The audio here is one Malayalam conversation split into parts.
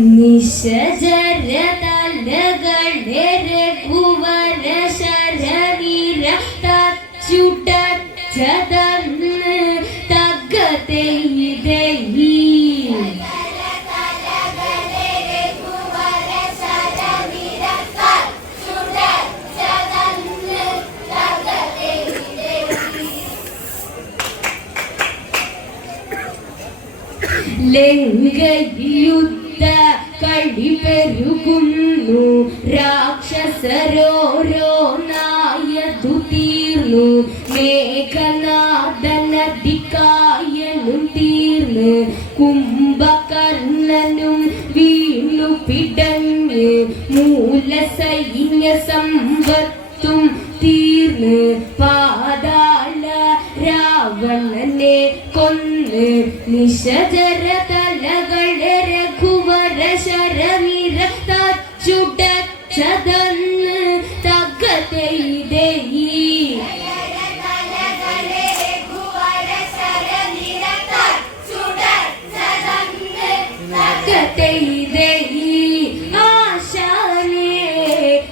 നിശജര തീർന്നു. മേഘനാഥനദിക്കായനും തീർന്നു കുംഭകർണനും വീണു പിടഞ്ഞ്. മൂലസൈന്യ സമ്പത്തും തീർന്ന്. പാതാള രാവണനെ കൊന്ന് നിശജര തകതെയ്തെയ്യീ ആശാനെ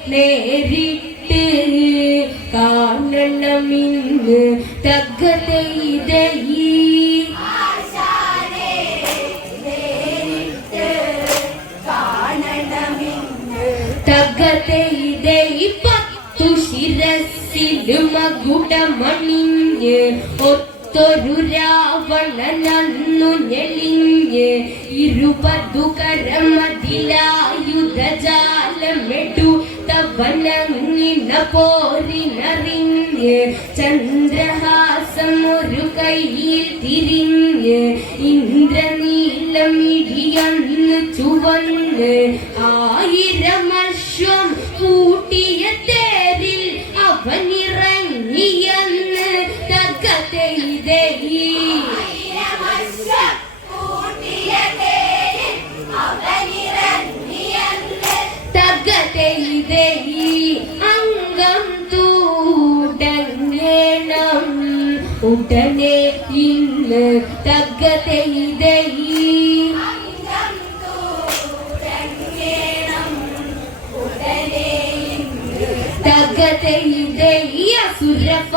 നേരിട്ട് കാണണമിന്ന് പത്തു മകുടമണിഞ്ഞ് ഒത്തൊരു രാവണനന്നു ഞെളിഞ്ഞ് പോരിനറിഞ്ഞ് ചന്ദ്രഹാസം ഒരു കയ്യിൽ തിരിഞ്ഞ് ഇന്ദ്രനീലം ഇടിയന്ന് ചുവന്ന് ആയിരം അശ്വം ഇന്ന് തകതെയ്തെയ്യീ തകതെയ്തെയ്യ സുരവാദ്യങ്ങളന്നു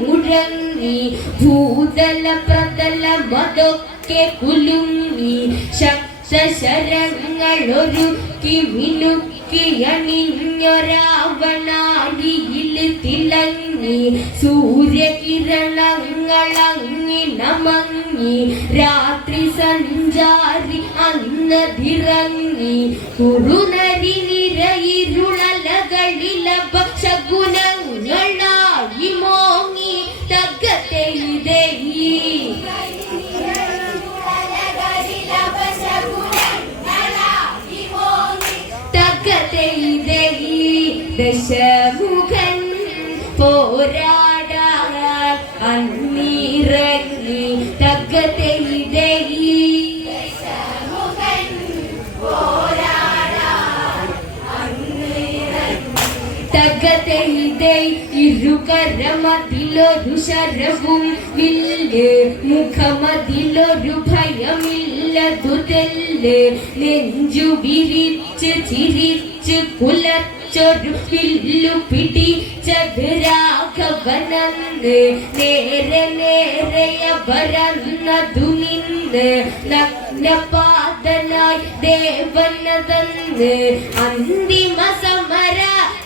മുഴങ്ങി. ഭൂതല പ്രതല മതൊക്കെ കുലുങ്ങി. ശരങ്ങളൊരുക്കി മിനുക്കി അണിഞ്ഞൊരാവണാടിയിൽ തിളങ്ങി സൂര്യകിരണങ്ങളങ്ങി നമങ്ങി രാത്രി സഞ്ചാരി അന്നതിറങ്ങി കുറുനരി നിരയിരുളലകളിലപ ശകുനങ്ങളായി മോങ്ങി തകത്തെ തകതെയ്തെയ്യീ ദശമുഖൻ പോരാടാൻ അന്നിറങ്ങി തകതെയ്തെയ്യീ തകതെയ്തെയ് ഇരുകരമതിലൊരു ശരവും വില്ല് മുഖമതിലൊരു ഭയമില്ലതു തെല്ല് നെഞ്ചു വിരിച്ച് ചിരിച്ച് കുലച്ചൊരു വില്ലു പിടിച്ചത് നേരെ നേരെയ പരന്നതു നിന്ന് നഗ്നപാതനായി ദേവനതന്ന് അന്തിമ സമര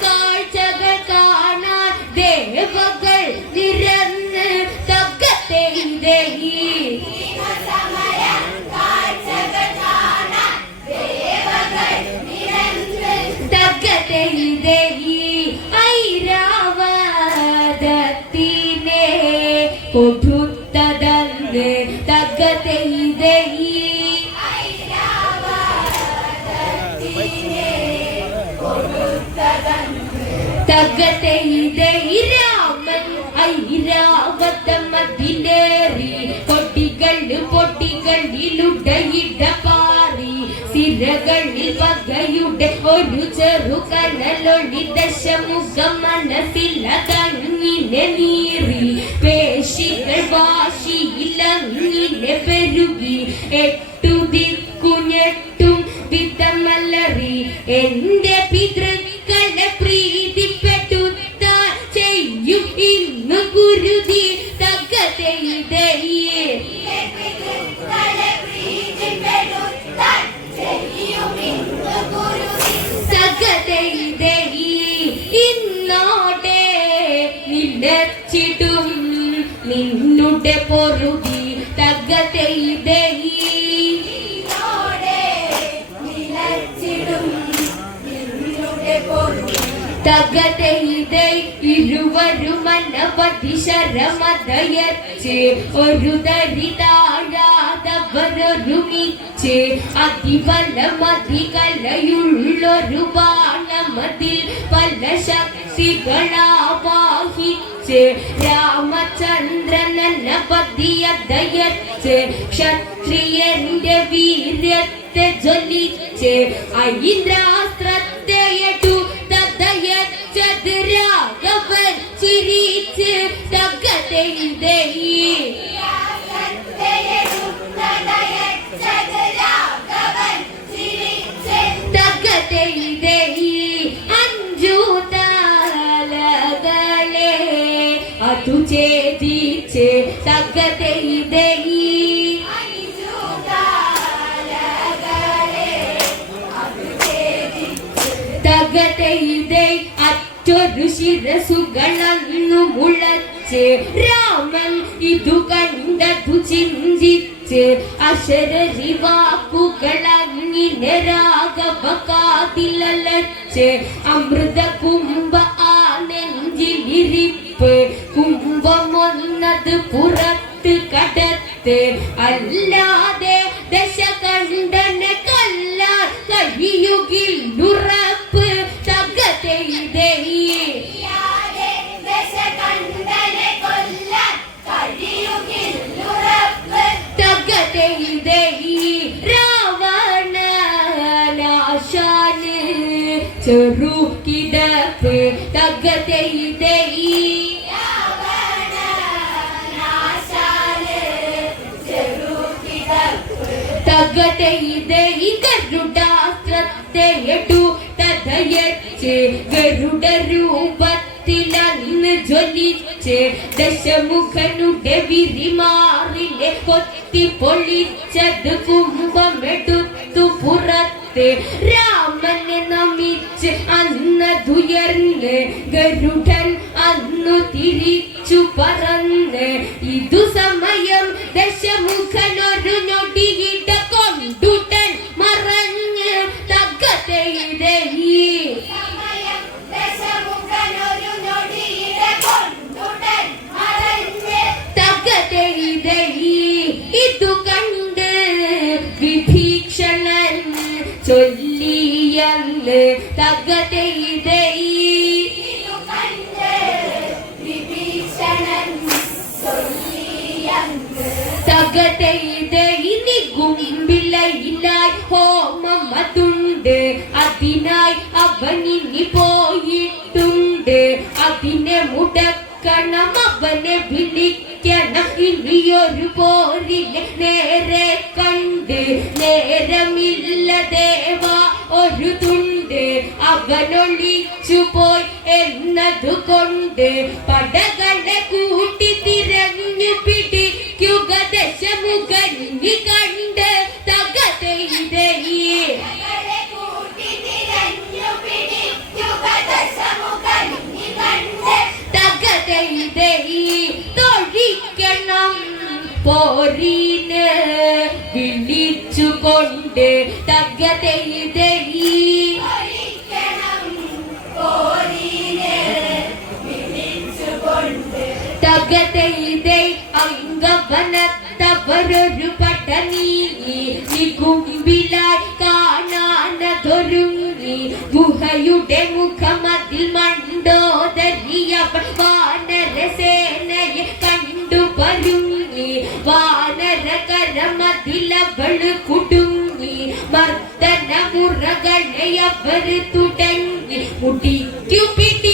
കാഴ്ചകൾ കാണാൻ ദേവകൾ നിരന്ന് തകത്തെ തകത്തെയ്തെയ്യീ കൊടുത്തതന്ന് തകത്തെയ്തെയ്യീ തകത്തെയ്തെയ് രാമൻ ഐരാവതമതിലേറി കൊട്ടികൾ പൊട്ടികളിലുടയിട പാറി. സിരകളിൽ വകയുടെ ഒരു ചെറു കനലൊളി ദശമുഖം മനസ്സിലതങ്ങിനെ നീറി പേശികൾ പെരുകി എട്ടു ദിക്കുഞ്ഞെട്ടും മലറി എന്റെ പിതൃക്കളുടെ പ്രീതിപ്പെട്ടു ചെയ്യും ഇന്ന് കുരുതി തകതയിതയെ തകതയിതയി ഇന്നോടെ നിലച്ചിടും നിന്നുടെ പൊറുതി. തകതയിതയി തകതയിതൈ ഇരുവരും അനവധി ശരമതയച്ച് ഒരു ദരിതാഴാതവരൊരുമിച്ച് അതിബലമതി കലയുള്ളൊരു ബാണമതിൽ പല ശക്തികളാവാഹിച്ച് രാമചന്ദ്രൻ അനവധിയതയച്ച് ക്ഷത്രിയന്റെ വീര്യത്തെ ജ്വലിച്ച് ഐന്ദ്രാസ്ത്രത്തെയടു തകതൈതയി തകതൈതൈ അറ്റൊരു ശിരസുകളന്നു മുളച്ച്. രാമൻ ഇതു കണ്ടതു ചിന്തിച്ച് അശരരി വാക്കുകളങ്ങിനെ രാഘവ കാതിലലച്ച് അമൃത കുംഭ ആ നെഞ്ചിലിരിപ്പ് കുംഭമൊന്നത് പുറത്ത് കടത്ത് അല്ലാതെ ദശകണ്ഠനെ കൊല്ലാൻ കഴിയുകിൽ ഉറപ്പ് തകതൈതൈ തകതൈതൈ രാവണ ജ്വലിച്ച് ദശമുഖനുടെ വിരിമാറിലെ കൊത്തി പൊളിച്ചത് കുംഭമെടുത്തു പുറത്ത് രാമനെ നമിച്ച് അന്നതുയർന്ന് ഗരുഡൻ അന്നു തിരിച്ചു പറന്ന് ഇതു സമയം തകതൈതയി നികുമ്പിലയിലായി ഹോമം അതുണ്ട് അതിനായി അവനിനി പോയിട്ടുണ്ട് അതിനെ മുടക്കണം അവനെ വിളിക്കണം ഇനിയൊരു പോരിനെ നേരെ കണ്ട് നേരമില്ല ദേവ ഒരു തുണ്ട് അവനൊളിച്ചു പോയി എന്നതുകൊണ്ട് പടകളെ കൂട്ടി തിരഞ്ഞു പിടിക്കുക ദശമുഖനി കണ്ട് തകതൈതയി തകതൈതയി തൊഴിക്കണം പോരീന് വിളിച്ചുകൊണ്ട് തകതൈതയി അംഗവനത്തവരൊരു പട്ടണീങ്ങി നികുമ്പിലായി കാണാനതൊരുങ്ങി. ഗുഹയുടെ മുഖമതിൽ മണ്ടോദരിയ വാനരസേനയെ കണ്ടു പരുങ്ങി. വാനരകരമതിലവൾ കുടുങ്ങി. മർദ്ദന മുറകളെ അവർ തുടങ്ങി. മുടിക്കു പിടിച്ചു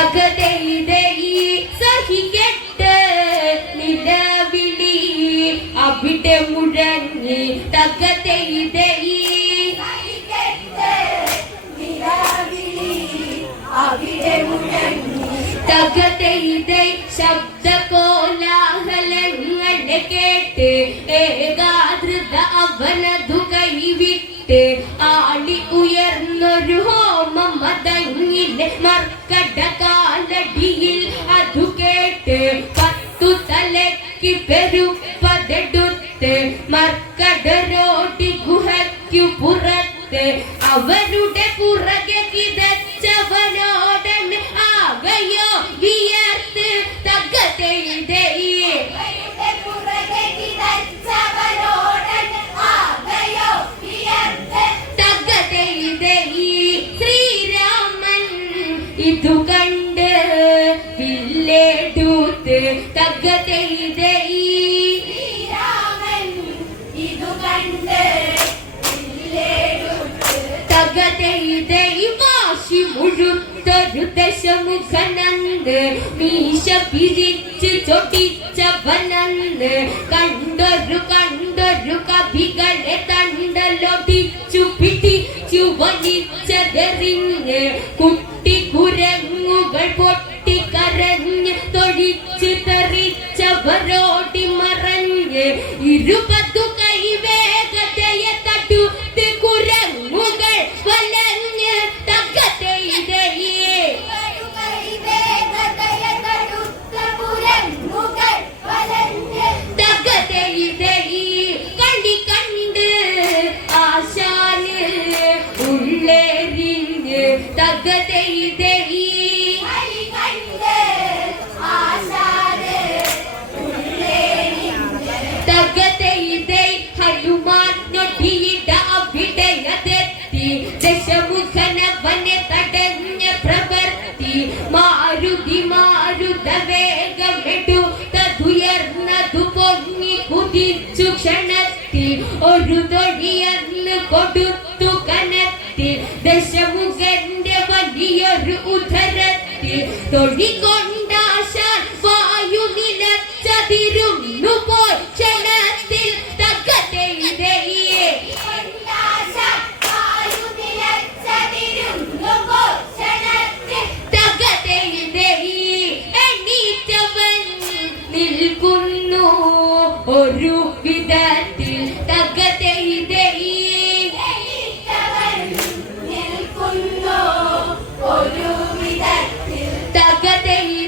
അകതെ ഇതയി സഹിക്കട്ടെ നിലവിളി അവിടെ മുഴങ്ങി തകതെ ഇതയി തകതെ ഇതൈ ശബ്ദ കോലാഹലങ്ങളെ കേട്ട് ഏകാഗ്രത അവനതു കൈവിട്ട് ആടി ഉയർന്നൊരു ഹോമം മതങ്ങിലെ മർക്കട അടിയിൽ അതു കേട്ട് പത്തു തലയ്ക്ക് പെരുപ്പതെടുത്ത് മർക്കടരോടി ഗുഹയ്ക്കു പുറത്ത് അവരുടെ പുറകെ കിതച്ചവനോടൻ ആകയോ വിയർത്ത് തകതെഴുതേ പുറകെ കിതച്ചവനോ യുദ്ധശമുഖനന്ദ് മീശ പിരിച്ച് ചൊട്ടിച്ചവനന്ദ് കണ്ടൊരു കണ്ടൊരു കവികളെ തണ്ടലൊടിച്ചു പിടിച്ചു വലിച്ചതെറിഞ്ഞ് കുട്ടി കുരങ്ങുകൾ പൊട്ടി കരഞ്ഞ് തൊഴിച്ച് തെറിച്ചവരോടി മറഞ്ഞ്. ഇരുപതു ಮುಗಿಸು ಕ್ಷಣತ್ತಿ ಒಡುದೊಡಿಯನ್ನು ಕೊಡುತ್ತು ಕನತ್ತಿ ದಶಮುಗಂಡೆ ಬಲಿಯರು ಉಧರತ್ತಿ ತೊಡಿಕೊಂಡು That Tagate hi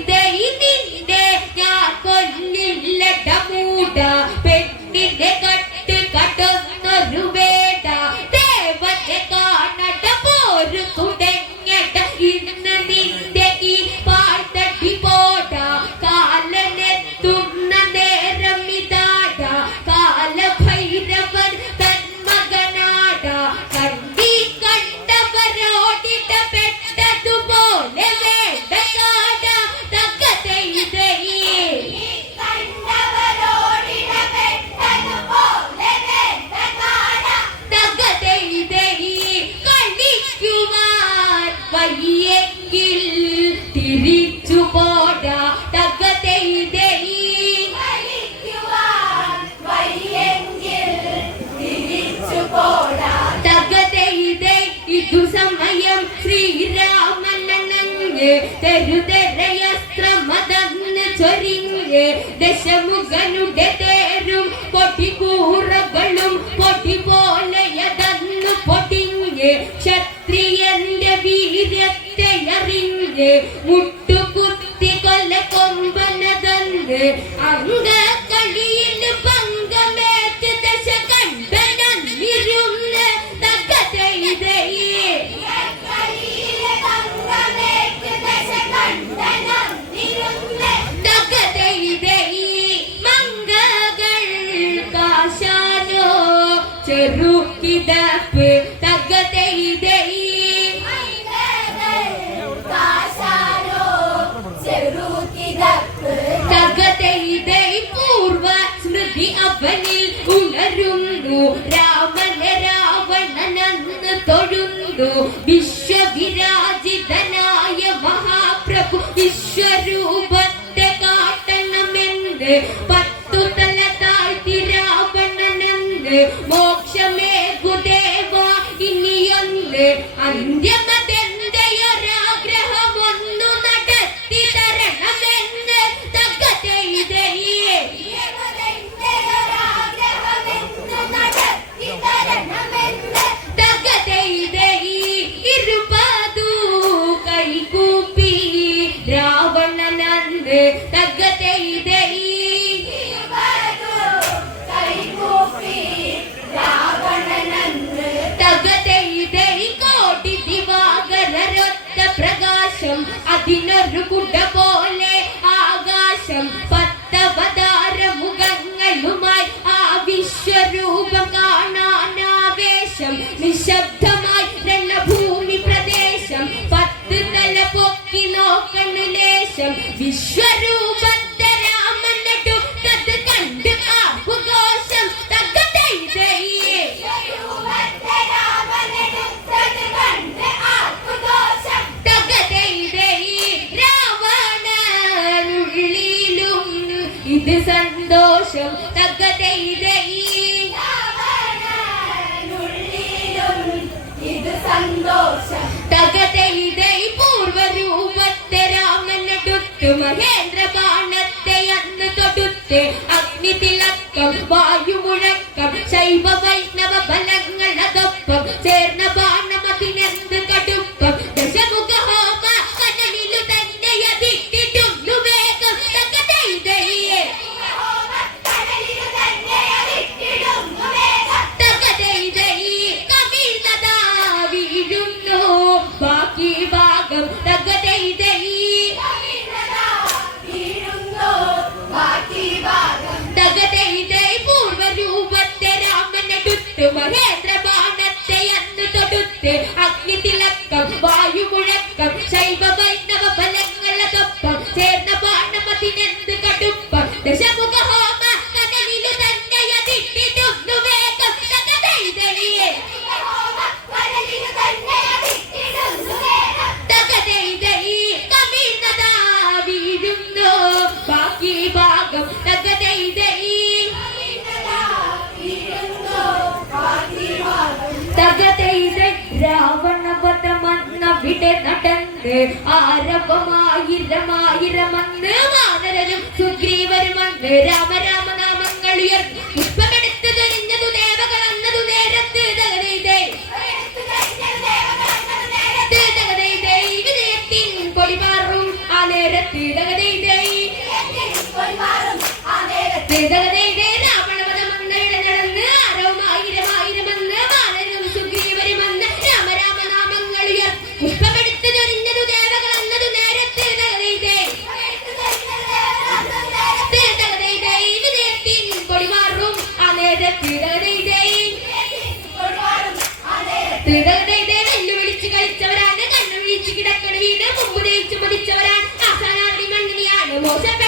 ക്ഷത്രിയന്റെ വീര്യത്തെ അറിഞ്ഞ് മുട്ടുകുത്തി കൊല്ല കൊമ്പന തന്ന് അങ്ങനെ അവനിൽ ഉണരുന്നു രാ We self-visual. തിളക്കം വായുമുഴക്കം ശൈവ വൈഷ്ണവ ബലങ്ങൾ അതൊപ്പം തൊടുത്ത് അഗ്നി തിളക്കം വായുമുഴക്കം ശൈവ വൈഷ്ണവ ബലങ്ങളതൊപ്പം നടന്ന് ആരവമായിരമായിരമന്ന് വാനരരും സുഗ്രീവരുമന്ന് രാമരാമനാമങ്ങൾ ഉയർ പുഷ്പമെടുത്ത് തെളിഞ്ഞതു ദേവകൾ അന്നതു നേരത്ത് വിജയത്തിൻ കൊടിമാറും ആ നേരത്ത് തകതൈതൈ തകതൈതൈ കളിച്ചവരാണ്. കണ്ണു വീഴ്ച കിടക്കണ വീട് മുമ്പ് ജയിച്ചു മതിച്ചവരാണ് ആസാനാടി മണ്ണിനെയാണ് മോശം